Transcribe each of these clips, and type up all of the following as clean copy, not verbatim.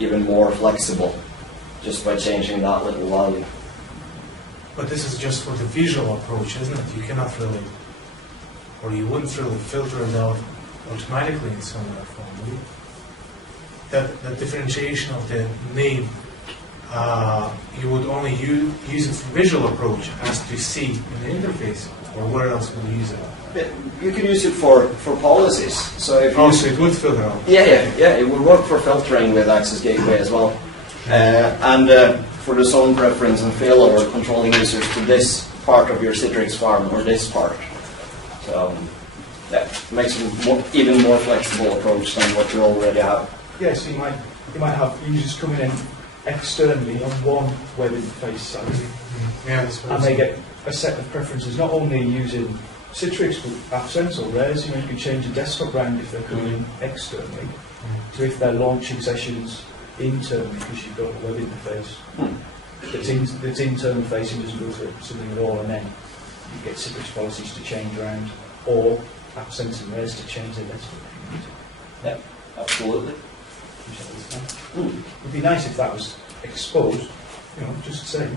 even more flexible just by changing that little value. But this is just for the visual approach, isn't it? You cannot really, or you wouldn't really filter it out automatically in some other form, would you? That differentiation of the name, you would only use it for visual approach as to see in the interface, or where else would you use it? You can use it for policies. So if so it would filter out. Yeah, it would work for filtering with Access Gateway as well. And for the zone preference and failover, controlling users to this part of your Citrix farm or this part. So that makes it even more flexible approach than what you already have. Yeah, so you might have users coming in externally on one web interface site, and they get a set of preferences, not only using Citrix but AppSense or Rails. You can change the desktop round if they're coming in externally. So if they're launching sessions internally because you've got a web interface that's internal facing, doesn't go through something at all, and then you get Citrix policies to change around, or AppSense and Rails to change their desktop. Yeah, absolutely. It would be nice if that was exposed, just saying,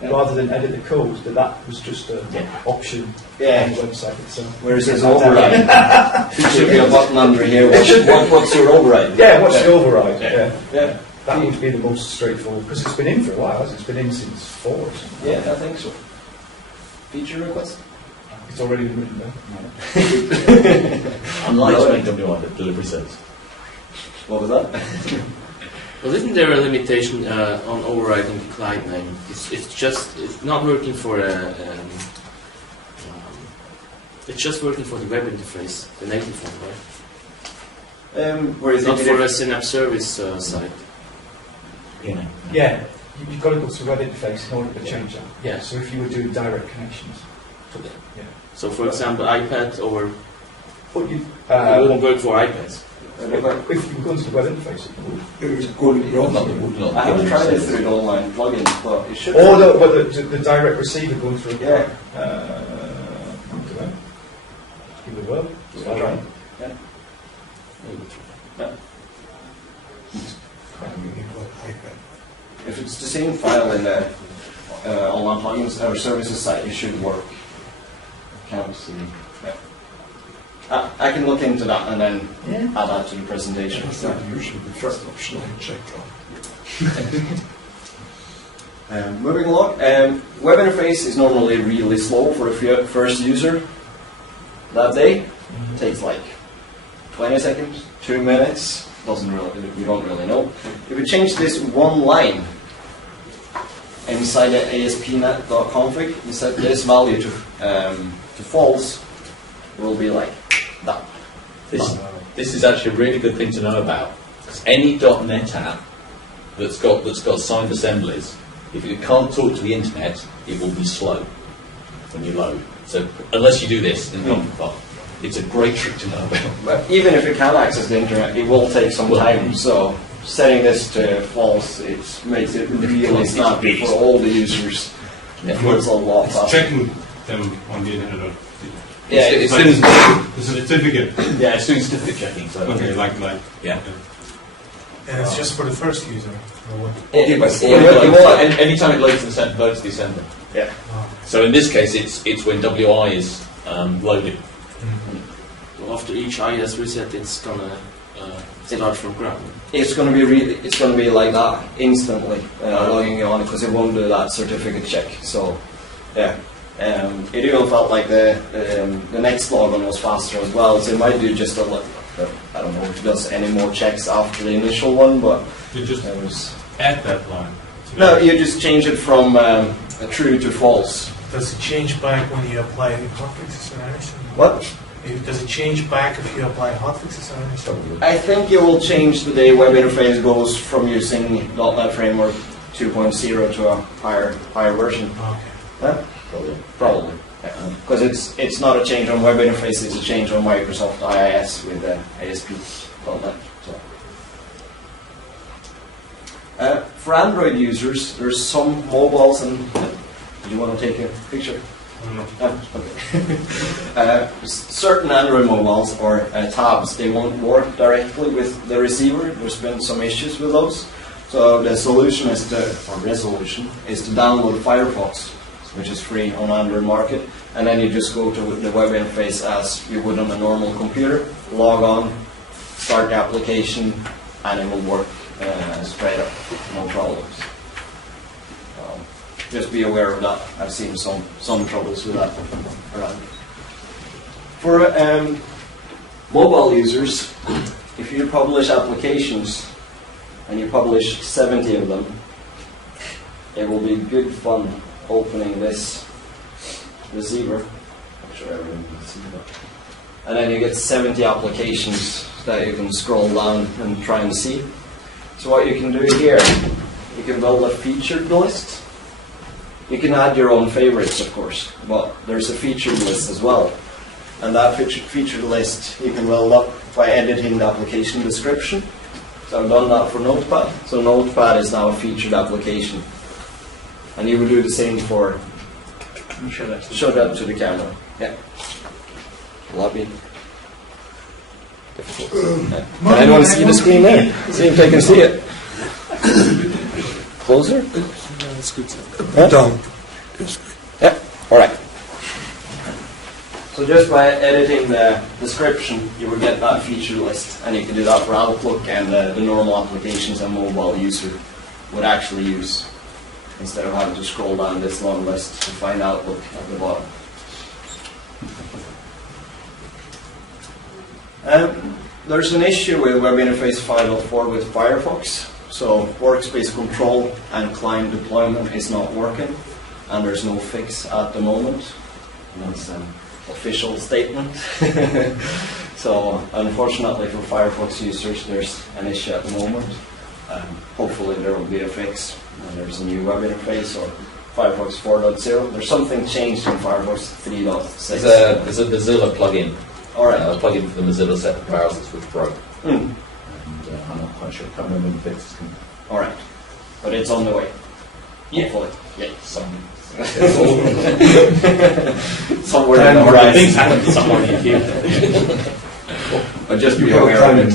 rather than edit the code, that was just an option on the website itself. Where it says override, there should be a button under here. What's your override? Yeah, what's the override? Yeah. That would be the most straightforward, because it's been in for a while, hasn't it? It's been in since 4 or something. Yeah, I think so. Feature request? It's already been written down. Unlike WI, the delivery service. What was that? Well, isn't there a limitation on overriding the client name? It's not working for it's just working for the web interface, the native one, right? Where is not it? for a Synapse service site. Yeah, you've got to go to the web interface in order to change that. Yeah. So if you were doing direct connections. So, for example, iPad or But it wouldn't work for iPads. if you were going to the web interface, it would. I haven't tried it through the online plugin, but it should. Or the direct receiver going through. Yeah. You would well. I'll try. Yeah. If it's the same file in the online plugins or services site, it should work. Can't see. Yeah. I can look into that and then add that to the presentation. Usually the first option I check on. Moving along, web interface is normally really slow for the first user that day. It takes like 20 seconds, 2 minutes. We don't really know. If we change this one line inside the ASP.net.config, we set this value to false, it will be like that. This is actually a really good thing to know about, because any .NET app that's got signed assemblies, if it can't talk to the internet, it will be slow when you load. So unless you do this, then it's a great trick to know about. But even if it can access the internet, it will take some time. So setting this to false, it makes it really snappy for all the users. It works a lot It's faster. checking them on the internet. Yeah, it's It's a certificate. Yeah, it's doing certificate checking. So Okay, like. yeah. And it's just for the first user, or what? Anytime it loads the assembly. Yeah. So in this case, it's when WI is loaded. So after each IS reset, it's gonna start from ground. It's going to be like that instantly logging you on, because it won't do that certificate check. So, yeah, it even felt like the next logon was faster as well. So it might do just I don't know if it does any more checks after the initial one, but You just add that line. no, you just change it from true to false. Does it change back when you apply hotfixes or anything? What? Does it change back if you apply hotfixes or anything? I think it will change the day web interface goes from using .NET Framework 2.0 to a higher version. Okay. Yeah? Probably. Because it's not a change on web interface, it's a change on Microsoft IIS with ASP.NET. For Android users, there's some mobiles, and you want to take a picture? No. Okay. Certain Android mobiles or tabs, they won't work directly with the receiver. There's been some issues with those. So the solution is resolution is to download Firefox, which is free on Android market, and then you just go to the web interface as you would on a normal computer, log on, start the application, and it will work straight up, no problems. Just be aware of that. I've seen some troubles with that around. For mobile users, if you publish applications and you publish 70 of them, it will be good fun opening this receiver. I'm sure everyone can see that. And then you get 70 applications that you can scroll down and try and see. So what you can do here, you can build a featured list. You can add your own favorites, of course, but there's a featured list as well. And that featured list you can build up by editing the application description. So I've done that for Notepad. So Notepad is now a featured application. And you will do the same for... Show that to the camera. Yeah. Will that be difficult? Yeah. Can anyone see the screen there? See if they can see it. Closer? Down. Yeah, alright. So just by editing the description, you will get that feature list, and you can do that for Outlook and the normal applications a mobile user would actually use, instead of having to scroll down this long list to find Outlook at the bottom. There's an issue with Web Interface 5.4 with Firefox. So workspace control and client deployment is not working, and there's no fix at the moment. That's an official statement. So unfortunately for Firefox users, there's an issue at the moment. Hopefully there will be a fix, and there's a new web interface or Firefox 4.0. There's something changed in Firefox 3.6. There's a Mozilla plugin. All right. A plugin for the Mozilla set of browsers which broke. I'm not quite sure. I can't remember when the fix is coming. All right, but it's on the way. Yeah. Hopefully. Yeah. Somewhere. Somewhere in the horizon. Things happen somewhere in here. But just be aware of it.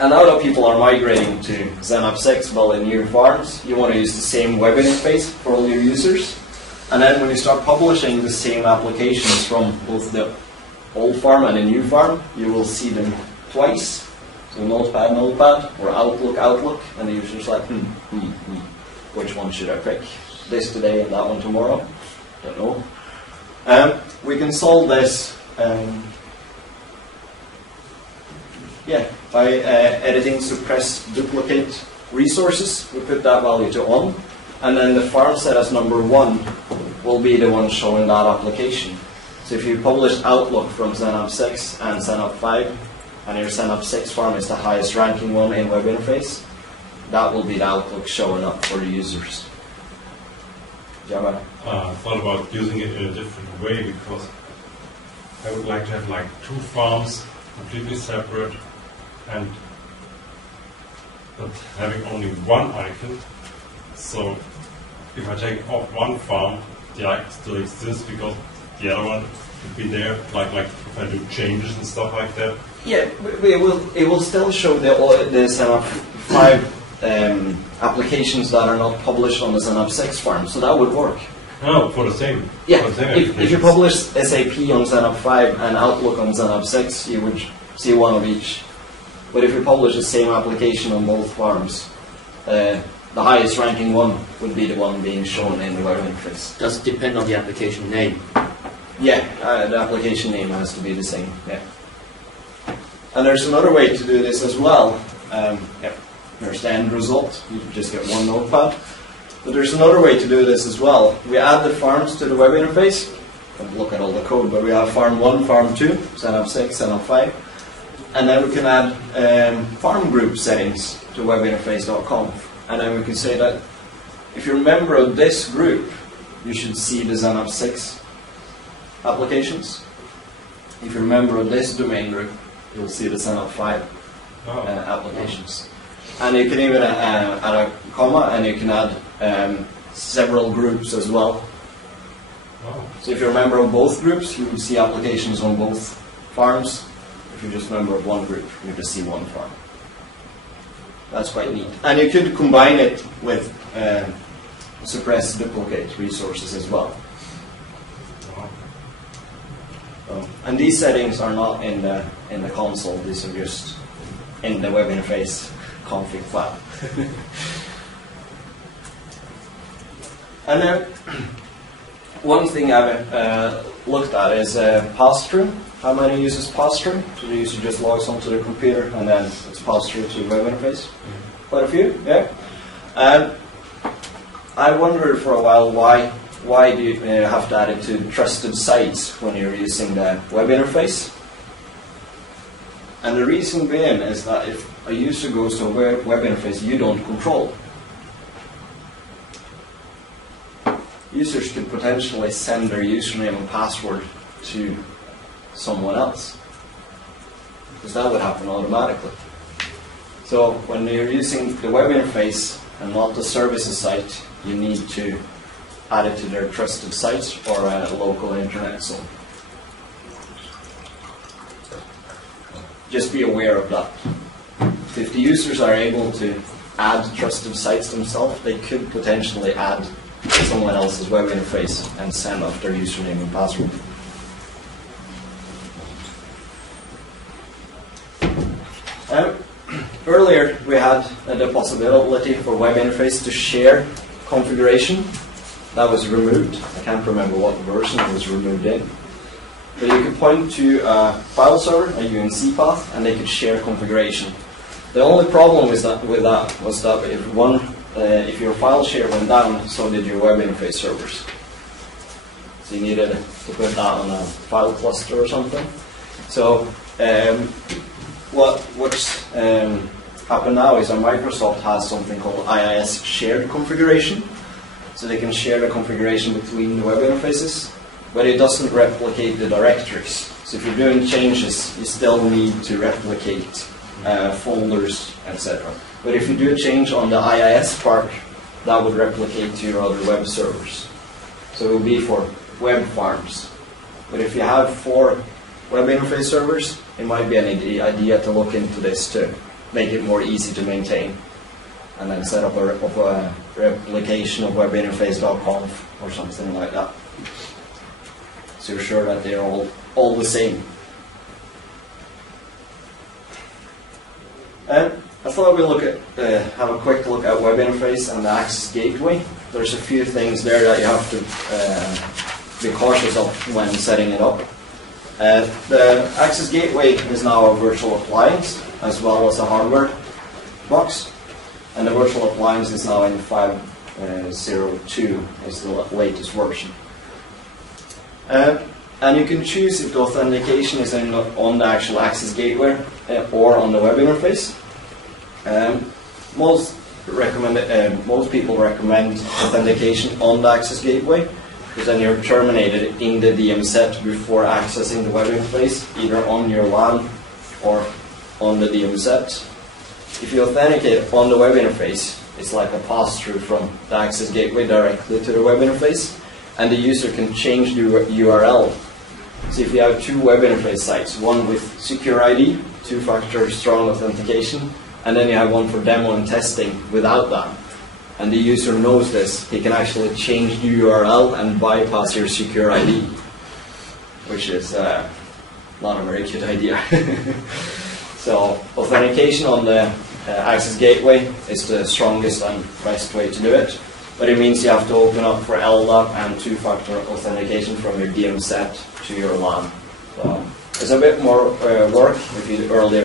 And now that people are migrating to Xenop 6 building new farms, you want to use the same web interface for all your users. And then when you start publishing the same applications from both the old farm and a new farm, you will see them twice. So Notepad, or Outlook, and the user's like, which one should I pick? This today and that one tomorrow? Don't know. We can solve this by editing suppress duplicate resources. We put that value to on, and then the farm set as number 1 will be the one showing that application. So if you publish Outlook from Xenop 6 and Xenop 5, and your Xenop 6 farm is the highest ranking one in web interface, that will be the Outlook showing up for the users. Java? I thought about using it in a different way, because I would like to have like 2 farms completely separate, and but having only one icon. So if I take off one farm, the icon still exists because the other one would be there, like if I do changes and stuff like that. Yeah, it will still show the Xenop 5 applications that are not published on the Xenop 6 farm, so that would work. No, for the same. Yeah, for the same if you publish SAP on Xenop 5 and Outlook on Xenop 6, you would see one of each. But if you publish the same application on both farms, the highest ranking one would be the one being shown in the web interface. Does it depend on the application name? Yeah, the application name has to be the same. Yeah. And there's another way to do this as well. There's the end result. You just get one notepad. But there's another way to do this as well. We add the farms to the web interface. Don't look at all the code, but we have farm 1, farm 2, Xenop 6, Xenop 5. And then we can add farm group settings to webinterface.conf. And then we can say that if you're a member of this group, you should see the Xenop 6 applications. If you're a member of this domain group, you'll see the Xenop 5 applications. And you can even add a comma, and you can add several groups as well. Oh. So if you're a member of both groups, you would see applications on both farms. If you're just a member of one group, you just see one farm. That's quite neat. And you could combine it with suppress duplicate resources as well. And these settings are not in the console. These are just in the web interface config file. And then one thing I've looked at is pass-through. How many uses pass-through? So the user just logs onto the computer and then it's passed through to the web interface. Quite a few, yeah. And I wondered for a while why do you have to add it to trusted sites when you're using the web interface? And the reason being is that if a user goes to a web interface you don't control, users could potentially send their username and password to someone else, because that would happen automatically. So when you're using the web interface and not the services site, you need to add it to their trusted sites or a local internet zone. Just be aware of that. If the users are able to add trusted sites themselves, they could potentially add someone else's web interface and send off their username and password. Earlier we had the possibility for web interface to share configuration. That was removed. I can't remember what version it was removed in. But you could point to a file server, a UNC path, and they could share configuration. The only problem with that was that if your file share went down, so did your web interface servers. So you needed to put that on a file cluster or something. So what's happened now is that Microsoft has something called IIS shared configuration. So they can share the configuration between the web interfaces, but it doesn't replicate the directories. So if you're doing changes, you still need to replicate folders, etc. But if you do a change on the IIS part, that would replicate to your other web servers. So it will be for web farms. But if you have 4 web interface servers, it might be an idea to look into this to make it more easy to maintain. And then set up a replication of webinterface.conf or something like that. So you're sure that they're all the same. And I thought we'd have a quick look at web interface and the access gateway. There's a few things there that you have to be cautious of when setting it up. The access gateway is now a virtual appliance as well as a hardware box. And the virtual appliance is now in 5.02 is the latest version. And you can choose if the authentication is on the actual access gateway or on the web interface. Most people recommend authentication on the access gateway, because then you're terminated in the DM set before accessing the web interface, either on your LAN or on the DM set. If you authenticate on the web interface, it's like a pass-through from the access gateway directly to the web interface, and the user can change the URL. So if you have 2 web interface sites, one with secure ID, 2-factor strong authentication, and then you have one for demo and testing without that, and the user knows this, he can actually change the URL and bypass your secure ID, which is not a very good idea. So authentication on the access gateway is the strongest and best way to do it, but it means you have to open up for LDAP and 2-factor authentication from your DM set to your LAN. So it's a bit more work if you earlier